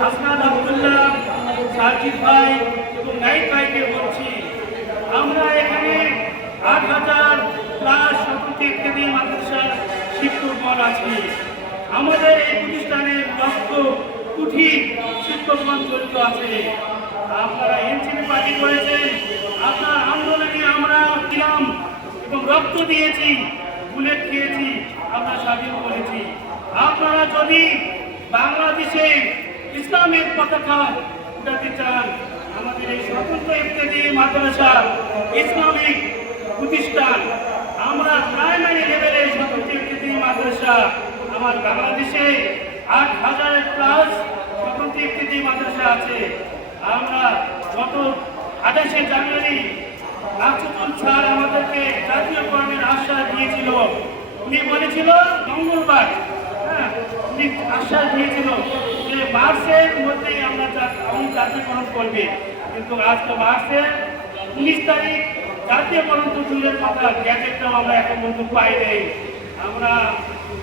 হাসনাদ আব্দুল্লাহ সাজিদ ভাই এবং নাইট ভাইকে বলছি, আমরা এখানে আট হাজার প্লাস সম্পত্তি মাদ্রাসার শিক্ষকগণ আছি। আমাদের এই প্রতিষ্ঠানের লক্ষ কোটি শিক্ষকগণ জড়িত আছে। আপনারা এনসিপি পার্টি করেছেন, আপনার আন্দোলনে আমরা ছিলাম এবং রক্ত দিয়েছি, বুলেট খেয়েছি, আমরা স্বাধীন করেছি। আপনারা যদি বাংলাদেশে ইসলামের পতাকা উঠাতে চান আমাদের এই স্বতন্ত্র ইত্যাদি মাদ্রাসা ইসলামিক প্রতিষ্ঠান। আমরা প্রাইমারি লেভেলের স্বতন্ত্র ইত্যাদি মাদ্রাসা আমার বাংলাদেশে আট হাজার প্লাস স্বতন্ত্র ইত্যাদি মাদ্রাসা আছে। আমরা গত আঠাশে জানুয়ারি নাচুতুল স্যার আমাদেরকে জাতীয়করণের আশ্বাস দিয়েছিল। উনি বলেছিল, মঙ্গলবার। হ্যাঁ উনি আশ্বাস দিয়েছিল যে মার্চের মধ্যেই আমরা আমি জাতীয়করণ করবে। কিন্তু আজকে মার্চের উনিশ তারিখ জাতীয়করণ তো দূরের কথা গ্যাজেটটাও আমরা এখন পর্যন্ত পাই নেই। আমরা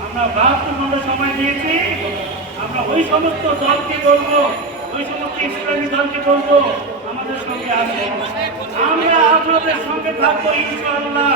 আমরা বাহাত্তর ঘণ্টা সময় দিয়েছি। আমরা ওই সমস্ত দলকে বলব, ওই সমস্ত ইসলামী দলকে বলব, আমাদের সঙ্গে আসুন। আমরা আপনাদের সঙ্গে থাকব ইনশাআল্লাহ।